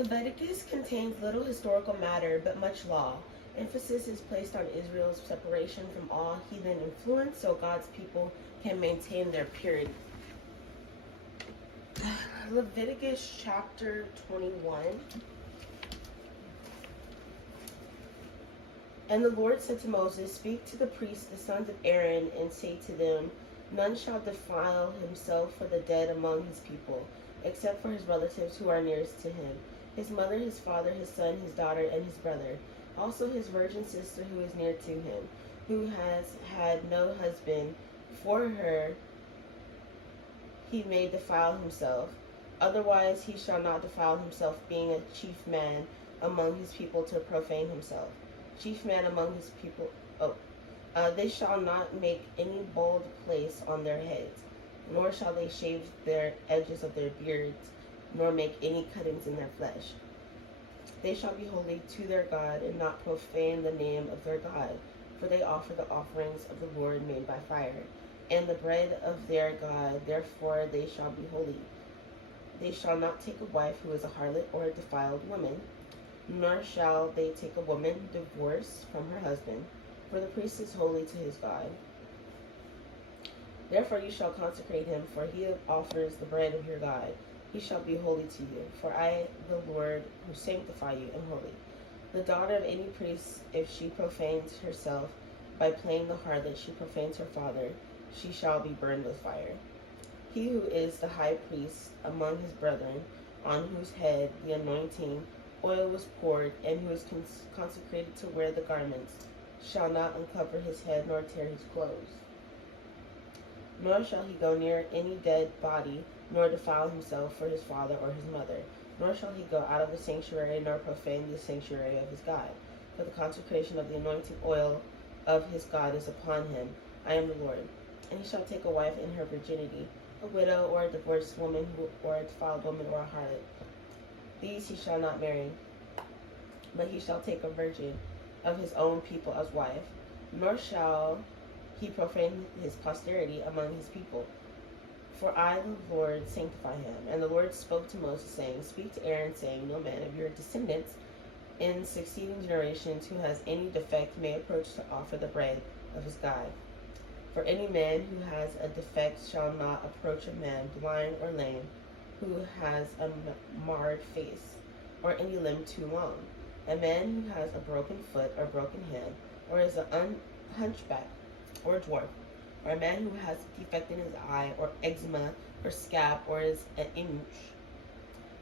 Leviticus contains little historical matter but much law. Emphasis is placed on Israel's separation from all heathen influence so God's people can maintain their purity. Leviticus chapter 21. And the Lord said to Moses, "Speak to the priests, the sons of Aaron, and say to them, none shall defile himself for the dead among his people, except for his relatives who are nearest to him, his mother, his father, his son, his daughter, and his brother, also his virgin sister who is near to him, who has had no husband. For her he may defile himself. Otherwise he shall not defile himself, being a chief man among his people, to profane himself. Chief man among his people, they shall not make any bald place on their heads, nor shall they shave their edges of their beards, nor make any cuttings in their flesh. They shall be holy to their God, and not profane the name of their God, for they offer the offerings of the Lord made by fire, and the bread of their God. Therefore they shall be holy. They shall not take a wife who is a harlot or a defiled woman, nor shall they take a woman divorced from her husband, for the priest is holy to his God. Therefore you shall consecrate him, for he offers the bread of your God. He shall be holy to you, for I, the Lord, who sanctify you, am holy. The daughter of any priest, if she profanes herself by playing the harlot, she profanes her father, she shall be burned with fire. He who is the high priest among his brethren, on whose head the anointing oil was poured, and who is consecrated to wear the garments, shall not uncover his head nor tear his clothes. Nor shall he go near any dead body, nor defile himself for his father or his mother. Nor shall he go out of the sanctuary, nor profane the sanctuary of his God. For the consecration of the anointing oil of his God is upon him. I am the Lord. And he shall take a wife in her virginity, a widow or a divorced woman, or a defiled woman, or a harlot. These he shall not marry, but he shall take a virgin of his own people as wife. Nor shall he profane his posterity among his people. For I, the Lord, sanctify him. And the Lord spoke to Moses, saying, Speak to Aaron, saying, No man of your descendants in succeeding generations who has any defect may approach to offer the bread of his God. For any man who has a defect shall not approach a man blind or lame, who has a marred face, or any limb too long, a man who has a broken foot or broken hand, or is a hunchback or a dwarf, or a man who has a defect in his eye, or eczema, or scab, or is an inch.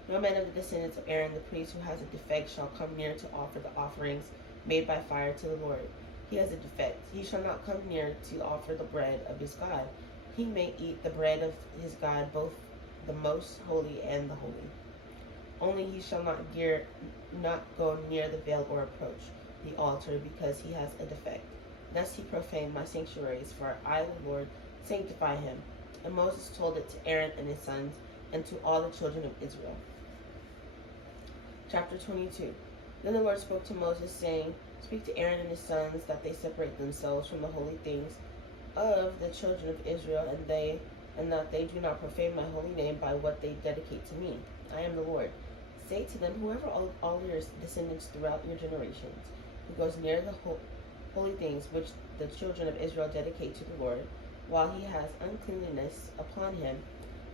No man of the descendants of Aaron the priest who has a defect shall come near to offer the offerings made by fire to the Lord. He has a defect. He shall not come near to offer the bread of his God. He may eat the bread of his God, both the most holy and the holy. Only he shall not go near the veil or approach the altar, because he has a defect. Lest he profane my sanctuaries, for I, the Lord, sanctify him. And Moses told it to Aaron and his sons, and to all the children of Israel. Chapter 22. Then the Lord spoke to Moses, saying, Speak to Aaron and his sons, that they separate themselves from the holy things of the children of Israel, and that they do not profane my holy name by what they dedicate to me. I am the Lord. Say to them, whoever all your descendants throughout your generations, who goes near the holy things which the children of Israel dedicate to the Lord, while he has uncleanness upon him,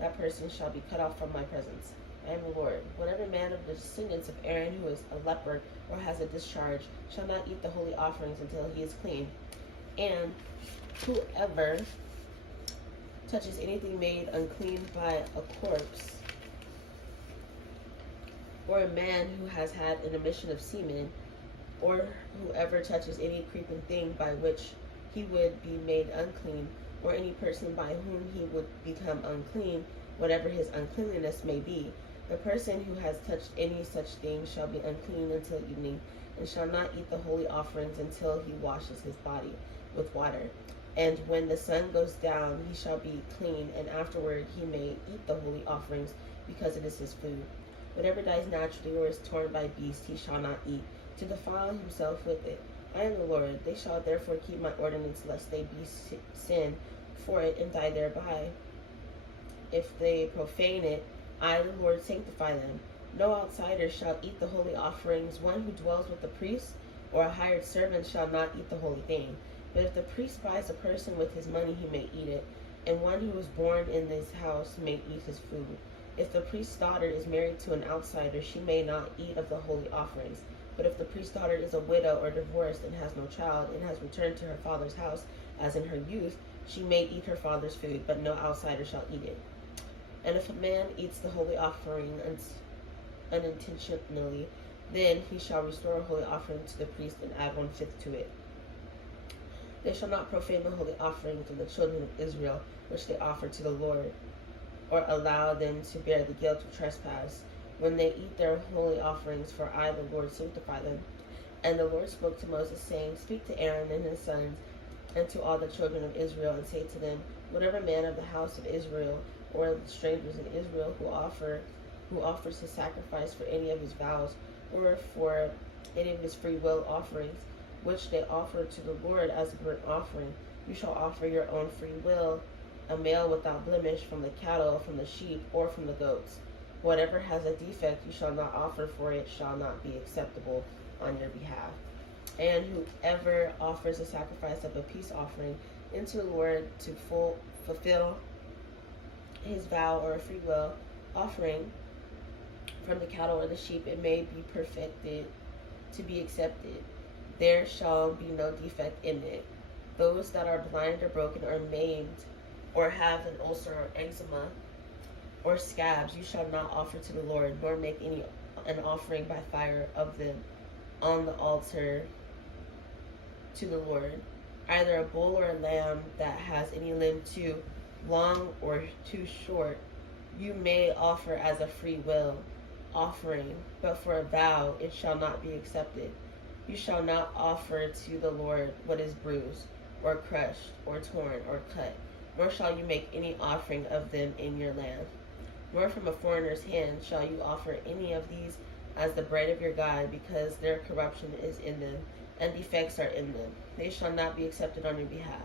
that person shall be cut off from my presence. I am the Lord. Whatever man of the descendants of Aaron who is a leper or has a discharge shall not eat the holy offerings until he is clean. And whoever touches anything made unclean by a corpse, or a man who has had an emission of semen, or whoever touches any creeping thing by which he would be made unclean, or any person by whom he would become unclean, whatever his uncleanliness may be, the person who has touched any such thing shall be unclean until evening, and shall not eat the holy offerings until he washes his body with water. And when the sun goes down, he shall be clean, and afterward he may eat the holy offerings, because it is his food. Whatever dies naturally or is torn by beasts, he shall not eat, to defile himself with it. I am the Lord. They shall therefore keep my ordinance, lest they be sin for it and die thereby. If they profane it, I, the Lord, sanctify them. No outsider shall eat the holy offerings. One who dwells with the priest or a hired servant shall not eat the holy thing. But if the priest buys a person with his money, he may eat it, and one who is born in this house may eat his food. If the priest's daughter is married to an outsider, she may not eat of the holy offerings. But if the priest's daughter is a widow or divorced and has no child and has returned to her father's house as in her youth, she may eat her father's food, but no outsider shall eat it. And if a man eats the holy offering unintentionally, then he shall restore a holy offering to the priest and add 1/5 to it. They shall not profane the holy offerings of the children of Israel, which they offer to the Lord, or allow them to bear the guilt of trespass when they eat their holy offerings, for I, the Lord, sanctify them. And the Lord spoke to Moses, saying, Speak to Aaron and his sons, and to all the children of Israel, and say to them, Whatever man of the house of Israel, or the strangers in Israel who offers his sacrifice for any of his vows, or for any of his free will offerings, which they offer to the Lord as a burnt offering, you shall offer your own free will, a male without blemish from the cattle, from the sheep, or from the goats. Whatever has a defect you shall not offer, for it shall not be acceptable on your behalf. And whoever offers a sacrifice of a peace offering into the Lord to fulfill his vow, or a free will offering from the cattle or the sheep, it may be perfected to be accepted. There shall be no defect in it. Those that are blind or broken or maimed, or have an ulcer or eczema or scabs, you shall not offer to the Lord, nor make an offering by fire of them on the altar to the Lord. Either a bull or a lamb that has any limb too long or too short, you may offer as a free will offering, but for a vow it shall not be accepted. You shall not offer to the Lord what is bruised, or crushed, or torn, or cut, nor shall you make any offering of them in your land. Nor from a foreigner's hand shall you offer any of these as the bread of your God, because their corruption is in them, and defects are in them. They shall not be accepted on your behalf.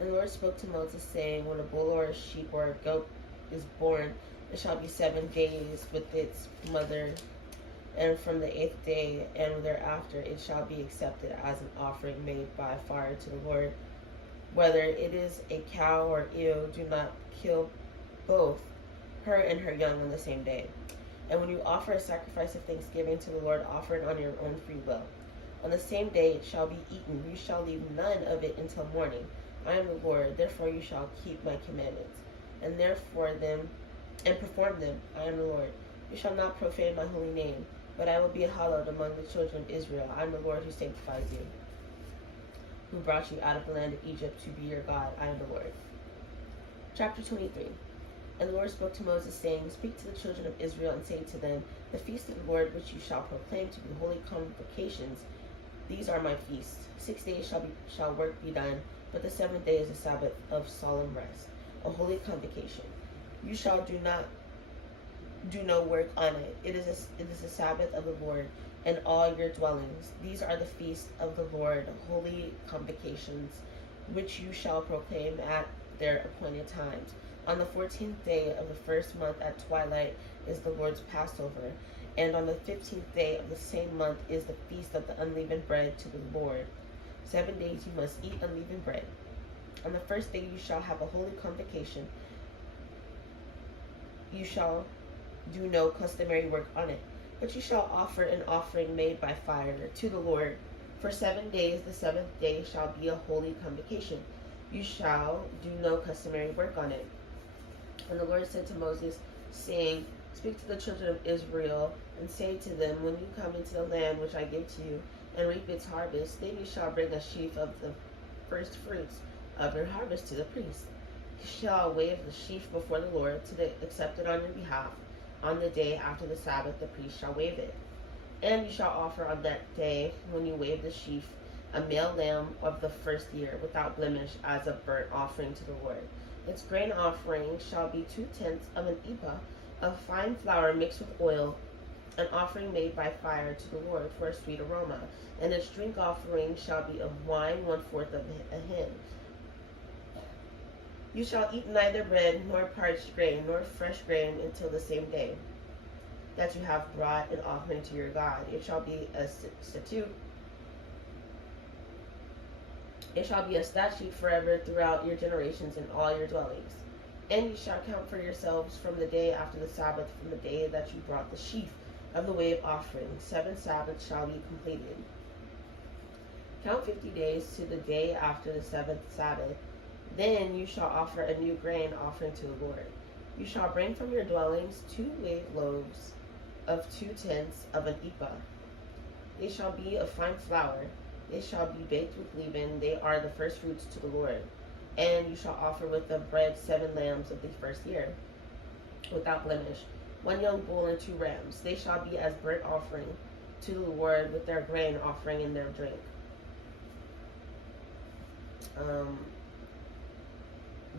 And the Lord spoke to Moses, saying, When a bull or a sheep or a goat is born, it shall be 7 days with its mother, and from the 8th day and thereafter it shall be accepted as an offering made by fire to the Lord. Whether it is a cow or ewe, do not kill both her and her young on the same day. And when you offer a sacrifice of thanksgiving to the Lord, offer it on your own free will. On the same day it shall be eaten. You shall leave none of it until morning. I am the Lord, therefore you shall keep my commandments, and perform them. I am the Lord. You shall not profane my holy name, but I will be hallowed among the children of Israel. I am the Lord who sanctifies you, who brought you out of the land of Egypt to be your God. I am the Lord. Chapter 23. And the Lord spoke to Moses, saying, Speak to the children of Israel, and say to them, The feast of the Lord, which you shall proclaim to be holy convocations, these are my feasts. 6 days shall work be done, but the 7th day is a Sabbath of solemn rest, a holy convocation. You shall do no work on it. It is a Sabbath of the Lord in all your dwellings. These are the feasts of the Lord, holy convocations, which you shall proclaim at their appointed times. On the 14th day of the first month at twilight is the Lord's Passover, and on the 15th day of the same month is the feast of the unleavened bread to the Lord. 7 days you must eat unleavened bread. On the first day you shall have a holy convocation. You shall do no customary work on it, but you shall offer an offering made by fire to the Lord. For 7 days, the 7th day shall be a holy convocation. You shall do no customary work on it. And the Lord said to Moses, saying, Speak to the children of Israel, and say to them, When you come into the land which I give to you, and reap its harvest, then you shall bring a sheaf of the first fruits of your harvest to the priest. He shall wave the sheaf before the Lord to accept it on your behalf. On the day after the Sabbath, the priest shall wave it. And you shall offer on that day, when you wave the sheaf, a male lamb of the first year, without blemish, as a burnt offering to the Lord. Its grain offering shall be 2/10 of an ephah of fine flour mixed with oil, an offering made by fire to the Lord for a sweet aroma. And its drink offering shall be of wine 1/4 of a hin. You shall eat neither bread, nor parched grain, nor fresh grain until the same day. that you have brought an offering to your God. It shall be a statute. It shall be a statute forever throughout your generations in all your dwellings. And you shall count for yourselves from the day after the Sabbath, from the day that you brought the sheaf of the wave offering. 7 Sabbaths shall be completed. Count 50 days to the day after the 7th Sabbath. Then you shall offer a new grain offering to the Lord. You shall bring from your dwellings 2 wave loaves of 2/10 of an ephah. They shall be of fine flour. They shall be baked with leaven. They are the first fruits to the Lord. And you shall offer with the bread 7 lambs of the first year, without blemish, 1 young bull and 2 rams. They shall be as burnt offering to the Lord, with their grain offering and their drink.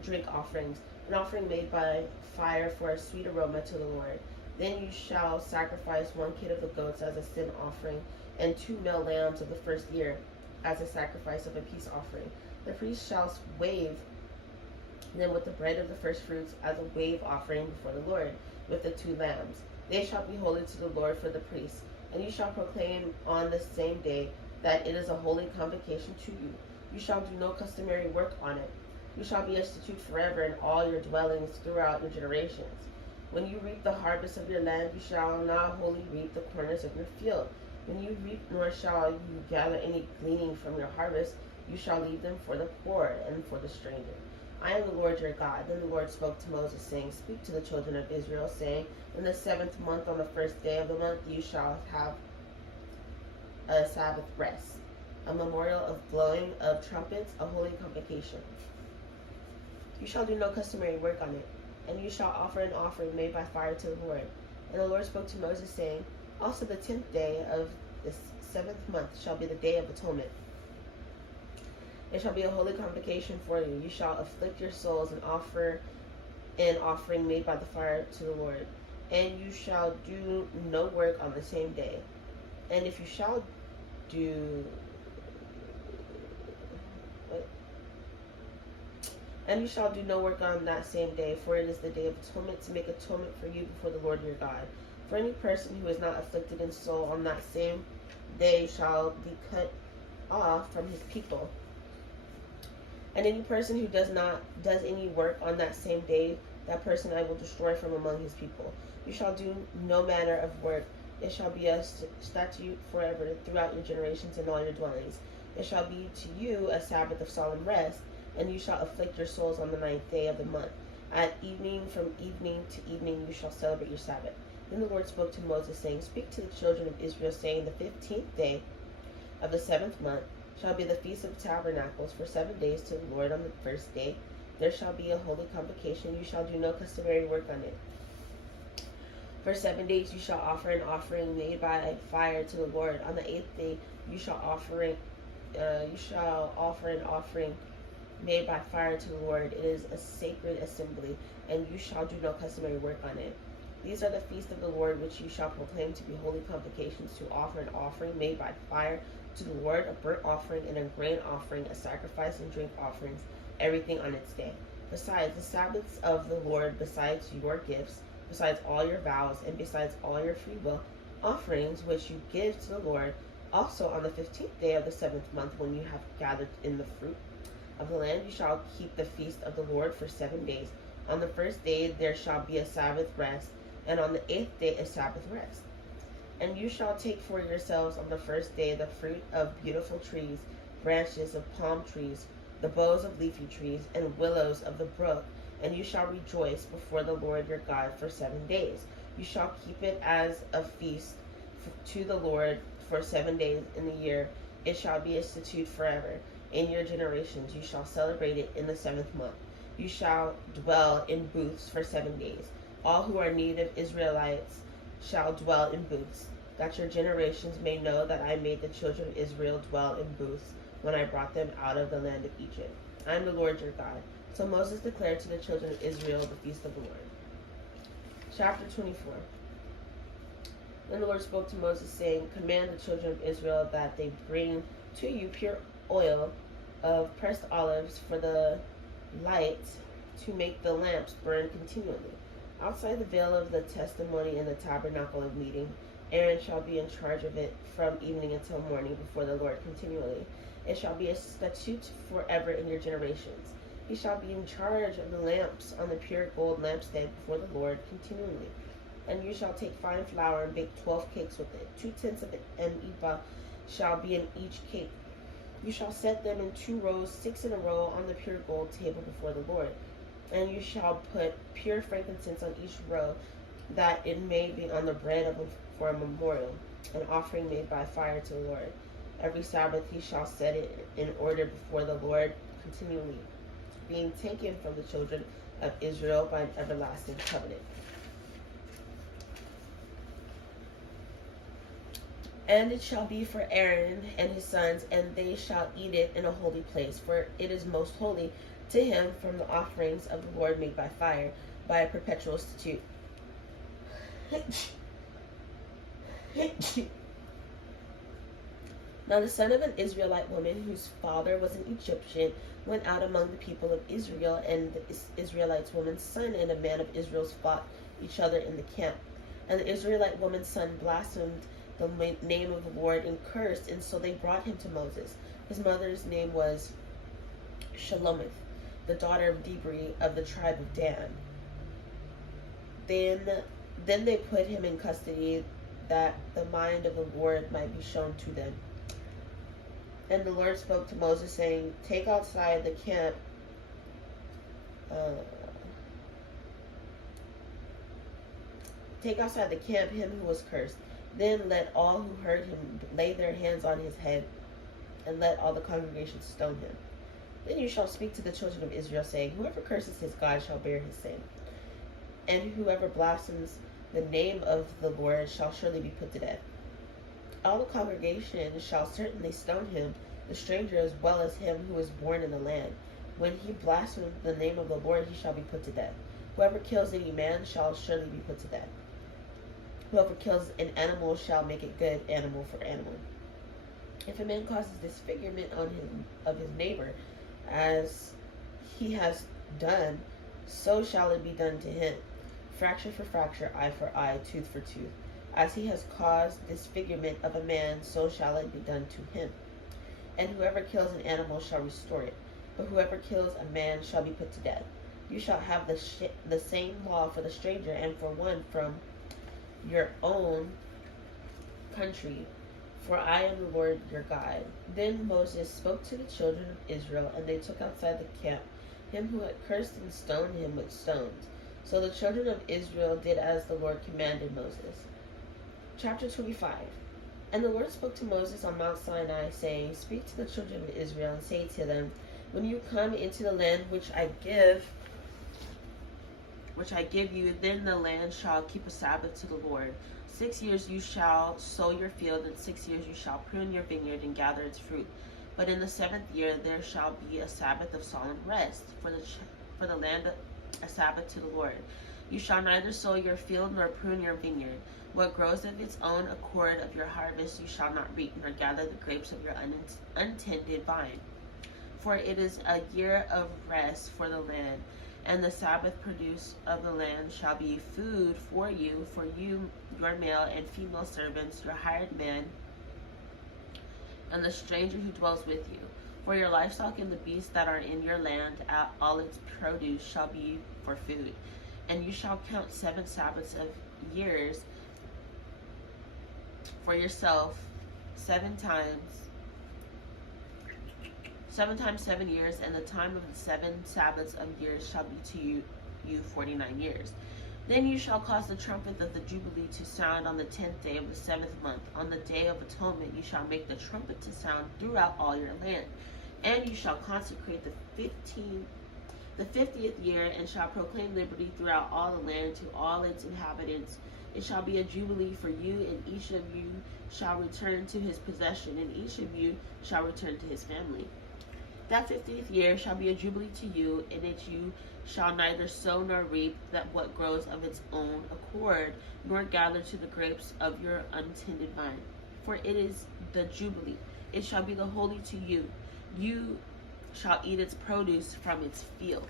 Drink offerings, an offering made by fire for a sweet aroma to the Lord. Then you shall sacrifice 1 kid of the goats as a sin offering, and 2 male lambs of the first year as a sacrifice of a peace offering. The priest shall wave them with the bread of the first fruits as a wave offering before the Lord, with the 2 lambs. They shall be holy to the Lord for the priests. And you shall proclaim on the same day that it is a holy convocation to you. You shall do no customary work on it. You shall be a statute forever in all your dwellings throughout your generations. When you reap the harvest of your land, you shall not wholly reap the corners of your field. When you reap, nor shall you gather any gleaning from your harvest. You shall leave them for the poor and for the stranger. I am the Lord your God. Then the Lord spoke to Moses, saying, Speak to the children of Israel, saying, In the 7th month, on the 1st day of the month, you shall have a Sabbath rest, a memorial of blowing of trumpets, a holy convocation. You shall do no customary work on it, and you shall offer an offering made by fire to the Lord. And the Lord spoke to Moses, saying, Also the 10th day of the 7th month shall be the day of atonement. It shall be a holy convocation for you. You shall afflict your souls and offer an offering made by the fire to the Lord. And you shall do no work on the same day. And if you shall do... And you shall do no work on that same day, for it is the day of atonement, to make atonement for you before the Lord your God. For any person who is not afflicted in soul on that same day shall be cut off from his people. And any person who does any work on that same day, that person I will destroy from among his people. You shall do no manner of work. It shall be a statute forever throughout your generations in all your dwellings. It shall be to you a Sabbath of solemn rest, and you shall afflict your souls on the 9th day of the month. At evening, from evening to evening, you shall celebrate your Sabbath. Then the Lord spoke to Moses, saying, Speak to the children of Israel, saying, The 15th day of the 7th month shall be the Feast of Tabernacles for 7 days to the Lord. On the 1st day there shall be a holy convocation. You shall do no customary work on it. For 7 days you shall offer an offering made by fire to the Lord. On the 8th day you shall offer an offering made by fire to the Lord. It is a sacred assembly, and you shall do no customary work on it. These are the feasts of the Lord, which you shall proclaim to be holy convocations, to offer an offering made by fire to the Lord, a burnt offering and a grain offering, a sacrifice and drink offerings, everything on its day. Besides the Sabbaths of the Lord, besides your gifts, besides all your vows, and besides all your freewill offerings which you give to the Lord, also on the 15th day of the 7th month, when you have gathered in the fruit of the land, you shall keep the feast of the Lord for 7 days. On the 1st day there shall be a Sabbath rest, and on the 8th day a Sabbath rest. And you shall take for yourselves on the 1st day the fruit of beautiful trees, branches of palm trees, the boughs of leafy trees, and willows of the brook, and you shall rejoice before the Lord your God for 7 days. You shall keep it as a feast to the Lord for 7 days in the year. It shall be a statute forever. In your generations you shall celebrate it in the 7th month. You shall dwell in booths for 7 days. All who are native Israelites shall dwell in booths, that your generations may know that I made the children of Israel dwell in booths when I brought them out of the land of Egypt. I am the Lord your God. So Moses declared to the children of Israel the feast of the Lord. Chapter 24. Then the Lord spoke to Moses, saying, Command the children of Israel that they bring to you pure oil of pressed olives for the light, to make the lamps burn continually. outside the veil of the testimony in the tabernacle of meeting. Aaron shall be in charge of it from evening until morning before the Lord continually. It shall be a statute forever in your generations. He shall be in charge of the lamps on the pure gold lampstand before the Lord continually. And you shall take fine flour and bake 12 cakes with it. 2/10 of an ephah shall be in each cake. You shall set them in 2 rows, 6 in a row, on the pure gold table before the Lord. And you shall put pure frankincense on each row, that it may be on the bread for a memorial, an offering made by fire to the Lord. Every Sabbath he shall set it in order before the Lord continually, being taken from the children of Israel by an everlasting covenant. And it shall be for Aaron and his sons, and they shall eat it in a holy place, for it is most holy to him, from the offerings of the Lord made by fire, by a perpetual statute. Now the son of an Israelite woman, whose father was an Egyptian, went out among the people of Israel, and the Israelite woman's son and a man of Israel's fought each other in the camp. And the Israelite woman's son blasphemed the name of the Lord and cursed, and so they brought him to Moses. His mother's name was Shelomith, the daughter of Dibri of the tribe of Dan. Then they put him in custody, that the mind of the Lord might be shown to them. And the Lord spoke to Moses, saying, Take outside the camp him who was cursed. Then let all who heard him lay their hands on his head, and let all the congregation stone him. Then you shall speak to the children of Israel, saying, Whoever curses his God shall bear his sin. And whoever blasphemes the name of the Lord shall surely be put to death. All the congregation shall certainly stone him, the stranger as well as him who is born in the land. When he blasphemes the name of the Lord, he shall be put to death. Whoever kills any man shall surely be put to death. Whoever kills an animal shall make it good, animal for animal. If a man causes disfigurement of his neighbor, as he has done, so shall it be done to him. Fracture for fracture, eye for eye, tooth for tooth. As he has caused disfigurement of a man, so shall it be done to him. And whoever kills an animal shall restore it. But whoever kills a man shall be put to death. You shall have the same law for the stranger and for one from your own country, for I am the Lord your God. Then Moses spoke to the children of Israel, and they took outside the camp him who had cursed, and stoned him with stones. So the children of Israel did as the Lord commanded Moses. Chapter 25. And the Lord spoke to Moses on Mount Sinai, saying, Speak to the children of Israel, and say to them, When you come into the land which I give you, then the land shall keep a Sabbath to the Lord. 6 years you shall sow your field, and 6 years you shall prune your vineyard and gather its fruit. But in the 7th year there shall be a Sabbath of solemn rest for the land, a Sabbath to the Lord. You shall neither sow your field nor prune your vineyard. What grows of its own accord of your harvest you shall not reap, nor gather the grapes of your untended vine. For it is a year of rest for the land, and the Sabbath produce of the land shall be food for you, your male and female servants, your hired man, and the stranger who dwells with you. For your livestock and the beasts that are in your land, all its produce shall be for food. And you shall count 7 Sabbaths of years for yourself, 7 times 7 years, and the time of the 7 Sabbaths of years shall be to you 49 years. Then you shall cause the trumpet of the Jubilee to sound on the 10th day of the 7th month. On the day of atonement you shall make the trumpet to sound throughout all your land. And you shall consecrate the 50th year, and shall proclaim liberty throughout all the land to all its inhabitants. It shall be a jubilee for you, and each of you shall return to his possession, and each of you shall return to his family. That 50th year shall be a jubilee to you, in it you shall neither sow nor reap that what grows of its own accord, nor gather to the grapes of your untended vine. For it is the jubilee. It shall be the holy to you. You shall eat its produce from its field.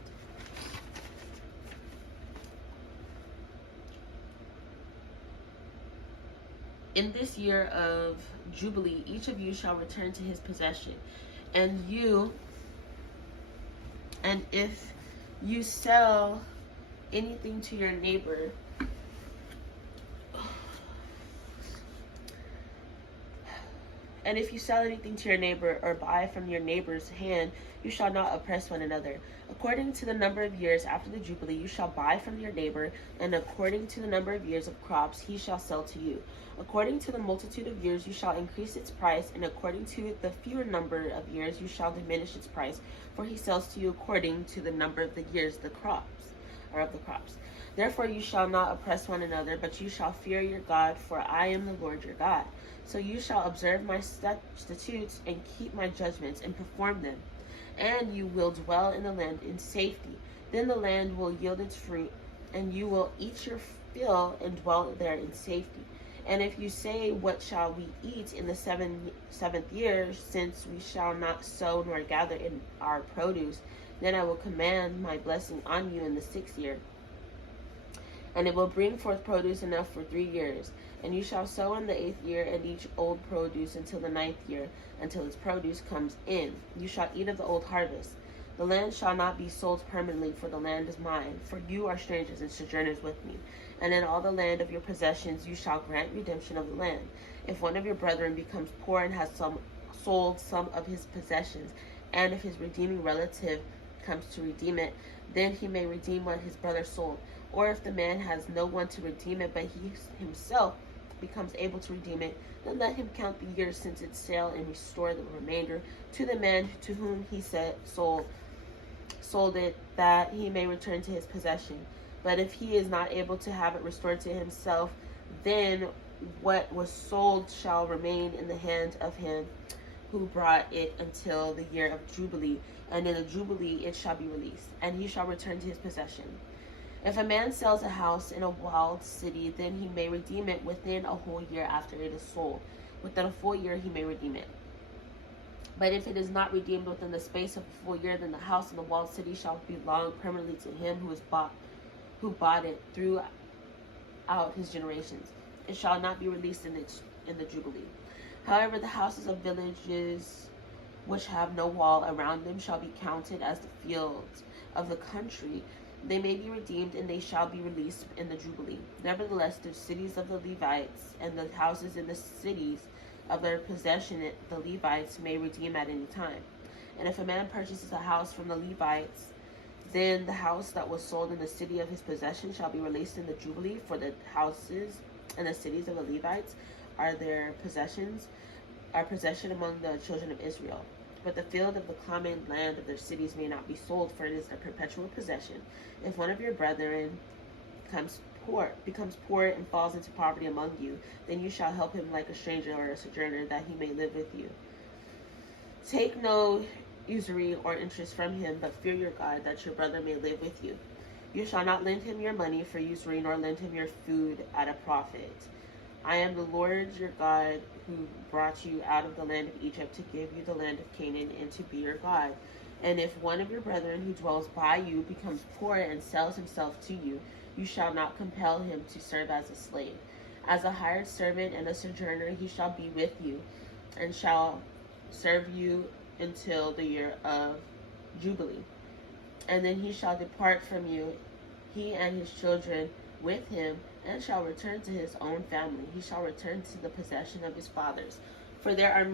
In this year of Jubilee, each of you shall return to his possession. And if you sell anything to your neighbor, or buy from your neighbor's hand, you shall not oppress one another. According to the number of years after the Jubilee, you shall buy from your neighbor, and according to the number of years of crops, he shall sell to you. According to the multitude of years, you shall increase its price, and according to the fewer number of years, you shall diminish its price, for he sells to you according to the number of the years of the crops. Therefore you shall not oppress one another, but you shall fear your God, for I am the Lord your God. So you shall observe my statutes and keep my judgments and perform them, and you will dwell in the land in safety. Then the land will yield its fruit, and you will eat your fill and dwell there in safety. And if you say, what shall we eat in the seventh year, since we shall not sow nor gather in our produce, then I will command my blessing on you in the 6th year, and it will bring forth produce enough for 3 years. And you shall sow in the 8th year, and eat old produce until the 9th year, until its produce comes in. You shall eat of the old harvest. The land shall not be sold permanently, for the land is mine, for you are strangers and sojourners with me. And in all the land of your possessions you shall grant redemption of the land. If one of your brethren becomes poor and has sold some of his possessions, and if his redeeming relative comes to redeem it, then he may redeem what his brother sold. Or if the man has no one to redeem it, but he himself becomes able to redeem it, then let him count the years since its sale and restore the remainder to the man to whom he sold it, that he may return to his possession. But if he is not able to have it restored to himself, then what was sold shall remain in the hand of him who brought it until the year of Jubilee, and in the Jubilee it shall be released, and he shall return to his possession. If a man sells a house in a walled city, then he may redeem it within a whole year after it is sold. Within a full year he may redeem it. But if it is not redeemed within the space of a full year, then the house in the walled city shall belong permanently to him who bought it throughout his generations. It shall not be released in the Jubilee. However, the houses of villages which have no wall around them shall be counted as the fields of the country. They may be redeemed, and they shall be released in the Jubilee. Nevertheless, the cities of the Levites and the houses in the cities of their possession the Levites may redeem at any time. And if a man purchases a house from the Levites, then the house that was sold in the city of his possession shall be released in the Jubilee, for the houses and the cities of the Levites are possession among the children of Israel. But the field of the common land of their cities may not be sold, for it is a perpetual possession. If one of your brethren becomes poor and falls into poverty among you, then you shall help him like a stranger or a sojourner, that he may live with you. Take no usury or interest from him, but fear your God, that your brother may live with you. You shall not lend him your money for usury, nor lend him your food at a profit. I am the Lord your God, who brought you out of the land of Egypt to give you the land of Canaan and to be your God. And if one of your brethren who dwells by you becomes poor and sells himself to you, you shall not compel him to serve as a slave. As a hired servant and a sojourner he shall be with you, and shall serve you until the year of Jubilee. And then he shall depart from you, he and his children with him, and shall return to his own family. He shall return to the possession of his fathers. For they are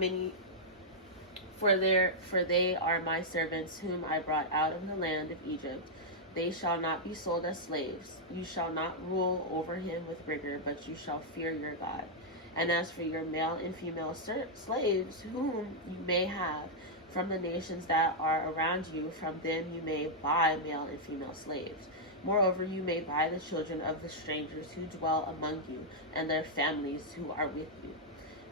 my servants, whom I brought out of the land of Egypt. They shall not be sold as slaves. You shall not rule over him with rigor, but you shall fear your God. And as for your male and female slaves, whom you may have from the nations that are around you, from them you may buy male and female slaves. Moreover, you may buy the children of the strangers who dwell among you, and their families who are with you,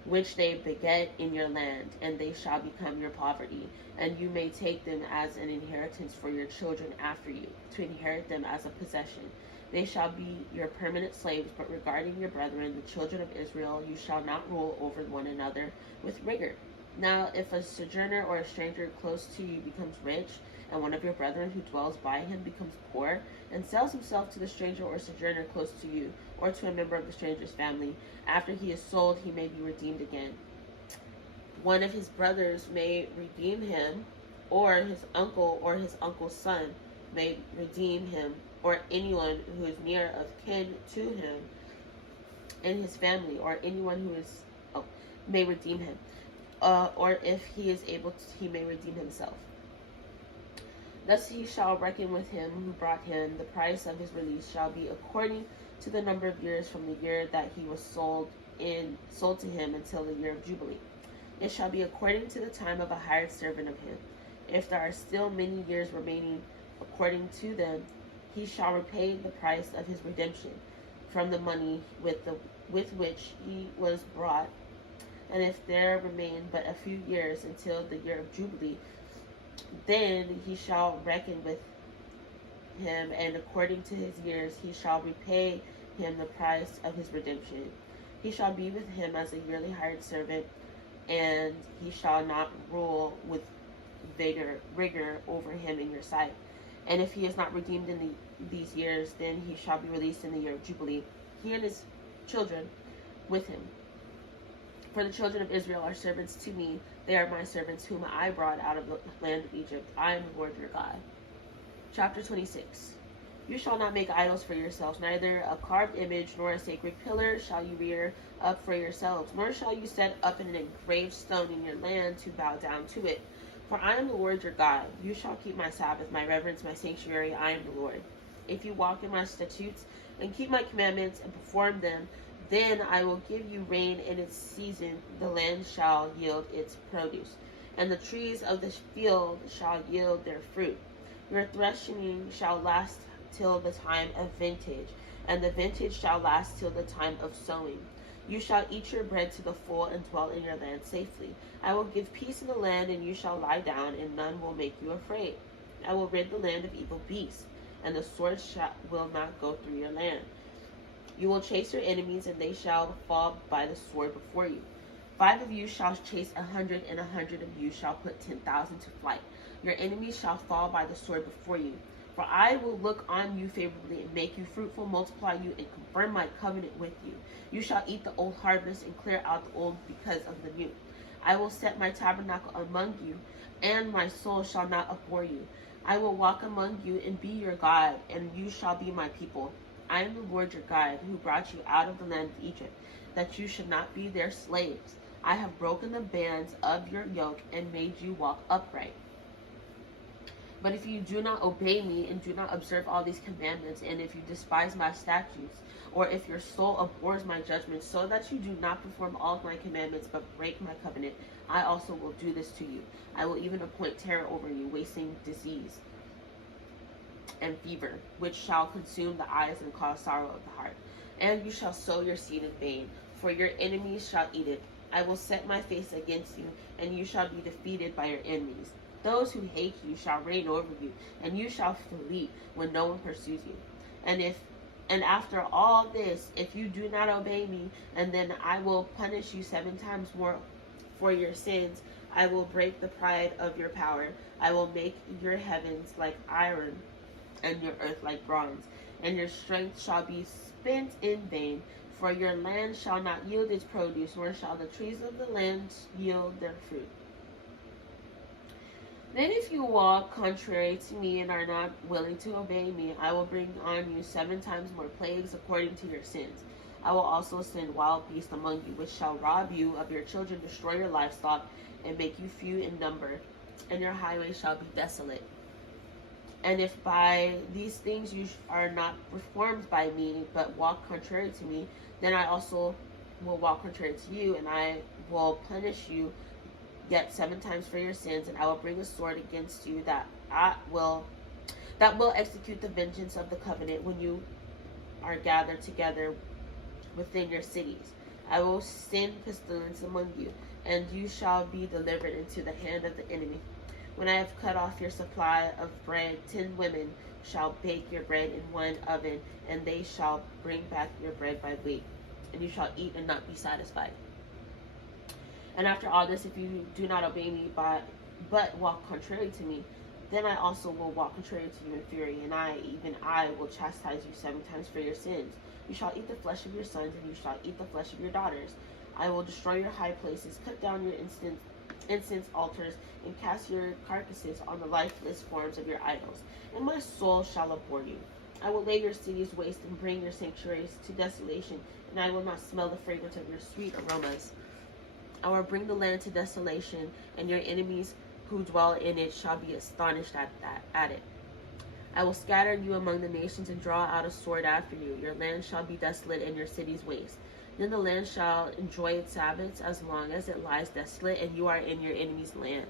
which they beget in your land, and they shall become your poverty. And you may take them as an inheritance for your children after you, to inherit them as a possession. They shall be your permanent slaves, but regarding your brethren, the children of Israel, you shall not rule over one another with rigor. Now, if a sojourner or a stranger close to you becomes rich, and one of your brethren who dwells by him becomes poor, and sells himself to the stranger or sojourner close to you, or to a member of the stranger's family, after he is sold, he may be redeemed again. One of his brothers may redeem him, or his uncle or his uncle's son may redeem him, or anyone who is near of kin to him in his family, or anyone who is may redeem him, or if he is able to, he may redeem himself. Thus he shall reckon with him who brought him. The price of his release shall be according to the number of years from the year that he was sold to him until the year of Jubilee. It shall be according to the time of a hired servant of him. If there are still many years remaining according to them, he shall repay the price of his redemption from the money with which he was brought. And if there remain but a few years until the year of Jubilee, then he shall reckon with him, and according to his years he shall repay him the price of his redemption. He shall be with him as a yearly hired servant, and he shall not rule with rigor over him in your sight. And if he is not redeemed in these years, then he shall be released in the year of Jubilee, he and his children with him. For the children of Israel are servants to me. They are my servants whom I brought out of the land of Egypt. I am the Lord your God. Chapter 26. You shall not make idols for yourselves, neither a carved image nor a sacred pillar shall you rear up for yourselves, nor shall you set up an engraved stone in your land to bow down to it. For I am the Lord your God. You shall keep my Sabbath, my reverence, my sanctuary. I am the Lord. If you walk in my statutes and keep my commandments and perform them, then I will give you rain in its season. The land shall yield its produce, and the trees of the field shall yield their fruit. Your threshing shall last till the time of vintage, and the vintage shall last till the time of sowing. You shall eat your bread to the full and dwell in your land safely. I will give peace in the land, and you shall lie down, and none will make you afraid. I will rid the land of evil beasts, and the sword will not go through your land. You will chase your enemies, and they shall fall by the sword before you. 5 of you shall chase 100, and 100 of you shall put 10,000 to flight. Your enemies shall fall by the sword before you. For I will look on you favorably, and make you fruitful, multiply you, and confirm my covenant with you. You shall eat the old harvest, and clear out the old because of the new. I will set my tabernacle among you, and my soul shall not abhor you. I will walk among you, and be your God, and you shall be my people. I am the Lord your God, who brought you out of the land of Egypt, that you should not be their slaves. I have broken the bands of your yoke, and made you walk upright. But if you do not obey me, and do not observe all these commandments, and if you despise my statutes, or if your soul abhors my judgments, so that you do not perform all of my commandments, but break my covenant, I also will do this to you. I will even appoint terror over you, wasting, disease, and fever, which shall consume the eyes and cause sorrow of the heart. And you shall sow your seed in vain, for your enemies shall eat it. I will set my face against you, and you shall be defeated by your enemies. Those who hate you shall reign over you, and you shall flee when no one pursues you. And after all this, if you do not obey me, and then I will punish you 7 times more for your sins, I will break the pride of your power. I will make your heavens like iron, and your earth like bronze, and your strength shall be spent in vain. For your land shall not yield its produce, nor shall the trees of the land yield their fruit. Then if you walk contrary to me and are not willing to obey me, I will bring on you 7 times more plagues according to your sins. I will also send wild beasts among you, which shall rob you of your children, destroy your livestock, and make you few in number, and your highways shall be desolate. And if by these things you are not reformed by me, but walk contrary to me, then I also will walk contrary to you, and I will punish you yet 7 times for your sins, and I will bring a sword against you that will execute the vengeance of the covenant when you are gathered together within your cities. I will send pestilence among you, and you shall be delivered into the hand of the enemy. When I have cut off your supply of bread, 10 women shall bake your bread in one oven, and they shall bring back your bread by weight, and you shall eat and not be satisfied. And after all this, if you do not obey me, but walk contrary to me, Then I also will walk contrary to you in fury, and even I, will chastise you 7 times for your sins. You shall eat the flesh of your sons, and you shall eat the flesh of your daughters. I will destroy your high places, cut down your incense altars, and cast your carcasses on the lifeless forms of your idols. And my soul shall abhor you. I will lay your cities waste and bring your sanctuaries to desolation, and I will not smell the fragrance of your sweet aromas. I will bring the land to desolation, and your enemies who dwell in it shall be astonished at it. I will scatter you among the nations and draw out a sword after you. Your land shall be desolate and your cities waste. Then the land shall enjoy its Sabbaths as long as it lies desolate and you are in your enemy's land.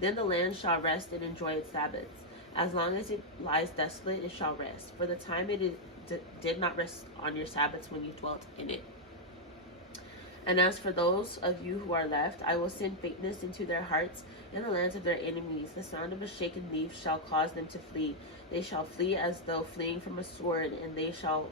Then the land shall rest and enjoy its Sabbaths. As long as it lies desolate, it shall rest. For the time did not rest on your Sabbaths when you dwelt in it. And as for those of you who are left, I will send faintness into their hearts in the lands of their enemies. The sound of a shaken leaf shall cause them to flee. They shall flee as though fleeing from a sword, and they shall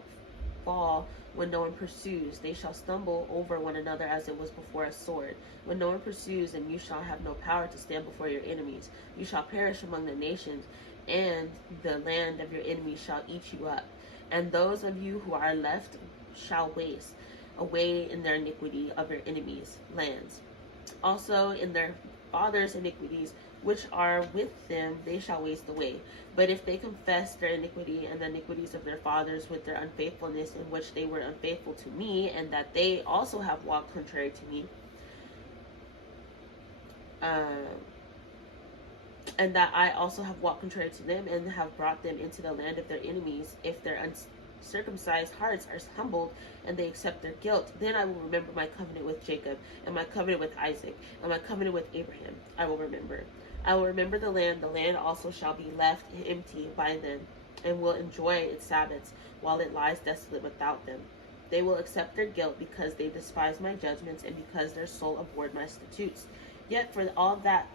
fall when no one pursues. They shall stumble over one another as it was before a sword. When no one pursues, and you shall have no power to stand before your enemies. You shall perish among the nations, and the land of your enemies shall eat you up. And those of you who are left shall waste away in their iniquity of your enemies' lands. Also in their fathers' iniquities, which are with them, they shall waste away. But if they confess their iniquity and the iniquities of their fathers with their unfaithfulness, in which they were unfaithful to me, and that they also have walked contrary to me, and that I also have walked contrary to them, and have brought them into the land of their enemies, if their uncircumcised hearts are humbled, and they accept their guilt, then I will remember my covenant with Jacob, and my covenant with Isaac, and my covenant with Abraham. I will remember the land also shall be left empty by them, and will enjoy its Sabbaths, while it lies desolate without them. They will accept their guilt, because they despise my judgments, and because their soul abhorred my statutes. Yet for all that,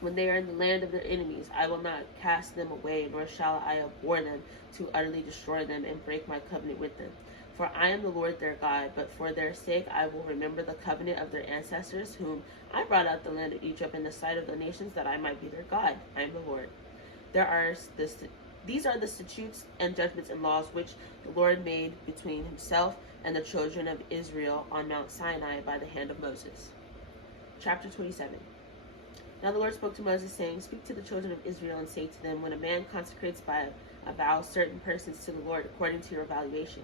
when they are in the land of their enemies, I will not cast them away, nor shall I abhor them, to utterly destroy them and break my covenant with them. For I am the Lord their God, but for their sake I will remember the covenant of their ancestors, whom I brought out the land of Egypt in the sight of the nations, that I might be their God. I am the Lord. These are the statutes and judgments and laws which the Lord made between himself and the children of Israel on Mount Sinai by the hand of Moses. Chapter 27. Now the Lord spoke to Moses, saying, Speak to the children of Israel and say to them, When a man consecrates by a vow certain persons to the Lord according to your valuation,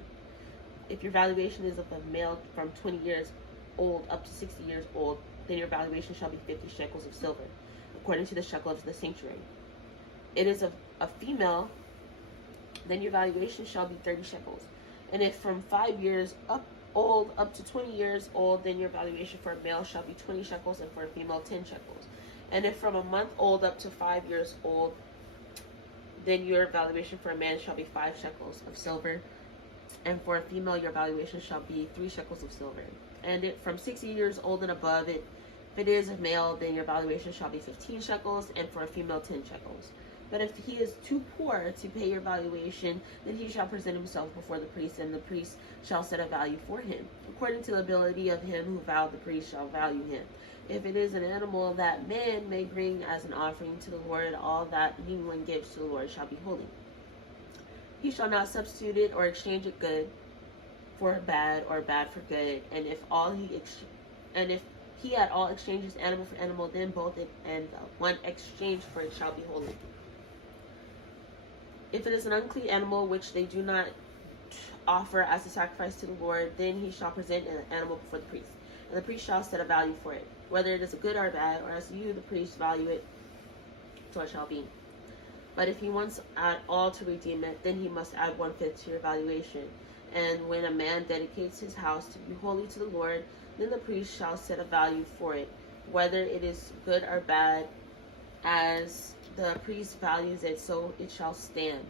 if your valuation is of a male from 20 years old up to 60 years old, then your valuation shall be 50 shekels of silver, according to the shekel of the sanctuary. It is of a female, then your valuation shall be 30 shekels. And if from 5 years old up to 20 years old, then your valuation for a male shall be 20 shekels, and for a female 10 shekels. And if from a month old up to 5 years old, then your valuation for a man shall be 5 shekels of silver, and for a female your valuation shall be 3 shekels of silver. And if from 60 years old and above, if it is a male, then your valuation shall be 15 shekels, and for a female 10 shekels. But if he is too poor to pay your valuation, then he shall present himself before the priest, and the priest shall set a value for him. According to the ability of him who vowed, the priest shall value him. If it is an animal that man may bring as an offering to the Lord, all that anyone gives to the Lord shall be holy. He shall not substitute it or exchange it good for bad, or bad for good. And if he at all exchanges animal for animal, then both it and one exchange for it shall be holy. If it is an unclean animal which they do not offer as a sacrifice to the Lord, then he shall present an animal before the priest, and the priest shall set a value for it, whether it is a good or bad, or as you, the priest, value it, so it shall be. But if he wants at all to redeem it, then he must add 1/5 to your valuation. And when a man dedicates his house to be holy to the Lord, then the priest shall set a value for it, whether it is good or bad, as the priest values it, so it shall stand.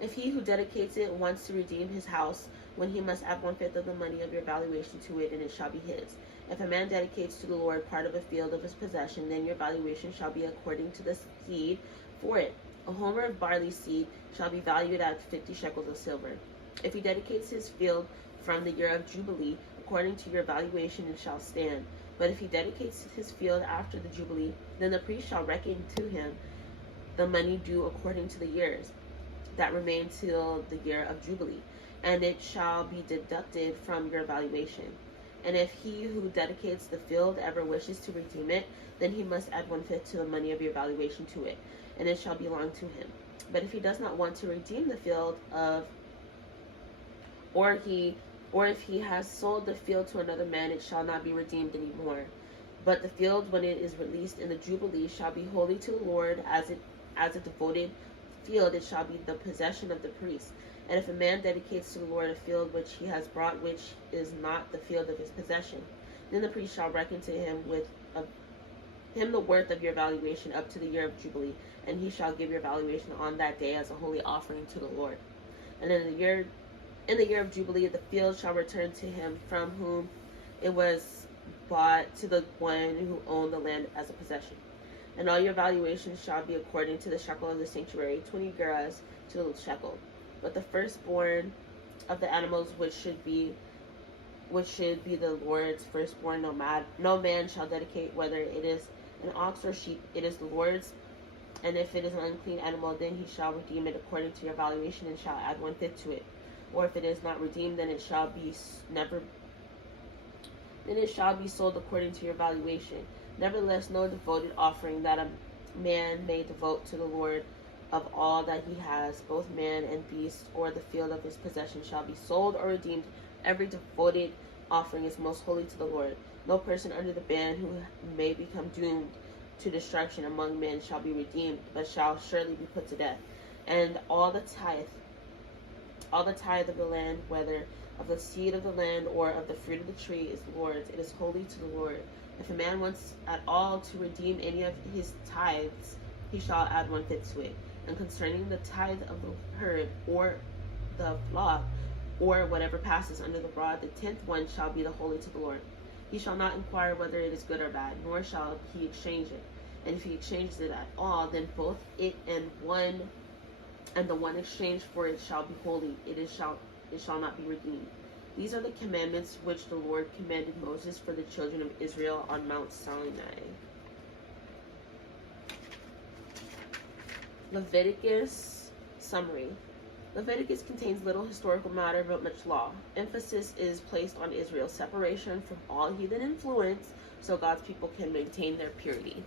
If he who dedicates it wants to redeem his house, when he must add 1/5 of the money of your valuation to it, and it shall be his. If a man dedicates to the Lord part of a field of his possession, then your valuation shall be according to the seed for it. A homer of barley seed shall be valued at 50 shekels of silver. If he dedicates his field from the year of Jubilee, according to your valuation, it shall stand. But if he dedicates his field after the Jubilee, then the priest shall reckon to him the money due according to the years that remain till the year of Jubilee, and it shall be deducted from your valuation. And if he who dedicates the field ever wishes to redeem it, then he must add 1/5 to the money of your valuation to it, and it shall belong to him. But if he does not want to redeem the field or if he has sold the field to another man, it shall not be redeemed any more. But the field, when it is released in the Jubilee, shall be holy to the Lord as a devoted field. It shall be the possession of the priest. And if a man dedicates to the Lord a field which he has brought, which is not the field of his possession, then the priest shall reckon to him the worth of your valuation up to the year of Jubilee, and he shall give your valuation on that day as a holy offering to the Lord. And in the year of Jubilee, the field shall return to him from whom it was bought, to the one who owned the land as a possession. And all your valuations shall be according to the shekel of the sanctuary, 20 gerahs to the shekel. But the firstborn of the animals which should be the Lord's firstborn, no man shall dedicate, whether it is an ox or sheep, it is the Lord's. And if it is an unclean animal, then he shall redeem it according to your valuation, and shall add 1/5 to it. Or if it is not redeemed, then it shall be sold according to your valuation. Nevertheless, no devoted offering that a man may devote to the Lord of all that he has, both man and beast, or the field of his possession, shall be sold or redeemed. Every devoted offering is most holy to the Lord. No person under the ban who may become doomed to destruction among men shall be redeemed, but shall surely be put to death. And all the tithe of the land, whether of the seed of the land or of the fruit of the tree, is the Lord's. It is holy to the Lord. If a man wants at all to redeem any of his tithes, he shall add 1/5 to it. And concerning the tithe of the herd or the flock, or whatever passes under the rod, the 10th one shall be the holy to the Lord. He shall not inquire whether it is good or bad, nor shall he exchange it. And if he exchanges it at all, then both it and the one exchanged for it shall be holy. It shall not be redeemed. These are the commandments which the Lord commanded Moses for the children of Israel on Mount Sinai. Leviticus summary. Leviticus contains little historical matter but much law. Emphasis is placed on Israel's separation from all heathen influence so God's people can maintain their purity.